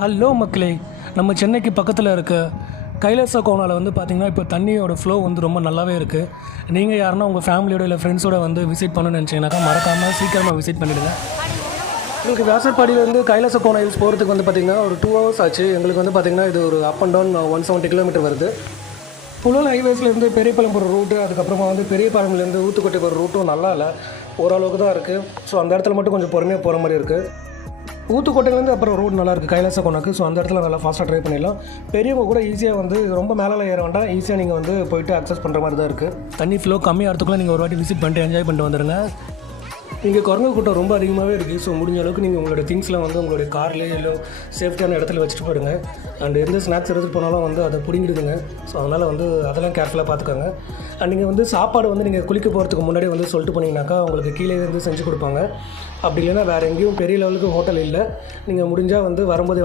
Hello மக்களே, நம்ம சென்னைக்கு பக்கத்தில் இருக்க கைலாச கோனாவில் வந்து பார்த்திங்கன்னா இப்போ தண்ணியோட ஃப்ளோ வந்து ரொம்ப நல்லாவே இருக்குது. நீங்கள் யாருன்னா உங்கள் ஃபேமிலியோட இல்லை ஃப்ரெண்ட்ஸோட வந்து விசிட் பண்ணணும்னு நினச்சிங்கனாக்கா மறக்காமல் சீக்கிரமாக விசிட் பண்ணிவிடுங்க. உங்களுக்கு வியாசர்பாடியிலேருந்து கைலாச கோனா ஹில்ஸ் போகிறதுக்கு வந்து பார்த்திங்கன்னா ஒரு 2 hours ஆச்சு. எங்களுக்கு வந்து பார்த்திங்கன்னா இது ஒரு அப் அண்ட் டவுன் 170 கிலோமீட்டர் வருது. புழல் ஹைவேஸ்லேருந்து பெரியபாளையம் போகிற ரூட்டு, அதுக்கப்புறமா வந்து பெரியபாளையம்லேருந்து ஊத்துக்கோட்டை போகிற ரூட்டும் நல்லா இல்லை, ஓரளவுக்கு தான் இருக்குது. ஸோ அந்த இடத்துல மட்டும் கொஞ்சம் பொறுமையாக போகிற மாதிரி இருக்குது. ஊத்துக்கோட்டையிலேருந்து அப்புறம் ரோடு நல்லாயிருக்கு கைலாச கோனாக்கு. ஸோ அந்த இடத்துல நல்லா ஃபாஸ்ட்டாக ட்ரை பண்ணிடலாம். பெரியவங்க கூட ஈஸியாக வந்து ரொம்ப மேலே ஏற வேண்டாம், ஈஸியாக நீங்கள் வந்து போயிட்டு அக்சஸ் பண்ணுற மாதிரி தான் இருக்குது. தண்ணி ஃப்ளோ கம்மியாகிறதுக்குள்ளே நீங்கள் ஒரு வாட்டி விசிட் பண்ணிட்டு என்ஜாய் பண்ணிட்டு வந்துடுங்க. இங்கே குரங்கு கூட்டம் ரொம்ப அதிகமாகவே இருக்குது. ஸோ முடிஞ்ச அளவுக்கு நீங்கள் உங்களோட திங்ஸ்லாம் வந்து உங்களுடைய கார்லேயே இல்லை சேஃப்டியான இடத்துல வச்சுட்டு போயிடுங்க. அண்ட் எந்த ஸ்நாக்ஸ் எடுத்துகிட்டு போனாலும் வந்து அதை பிடிங்கிடுதுங்க. ஸோ அதனால் வந்து அதெல்லாம் கேர்ஃபுல்லாக பார்த்துக்கோங்க. அண்ட் நீங்கள் வந்து சாப்பாடு வந்து நீங்கள் குளிக்க போகிறதுக்கு முன்னாடி வந்து சொல்லிட்டு போனீங்கன்னாக்கா உங்களுக்கு கீழே இருந்து செஞ்சு கொடுப்பாங்க. அப்படி இல்லைன்னா வேறு எங்கேயும் பெரிய லெவலுக்கு ஹோட்டல் இல்லை. நீங்கள் முடிஞ்சால் வந்து வரும்போது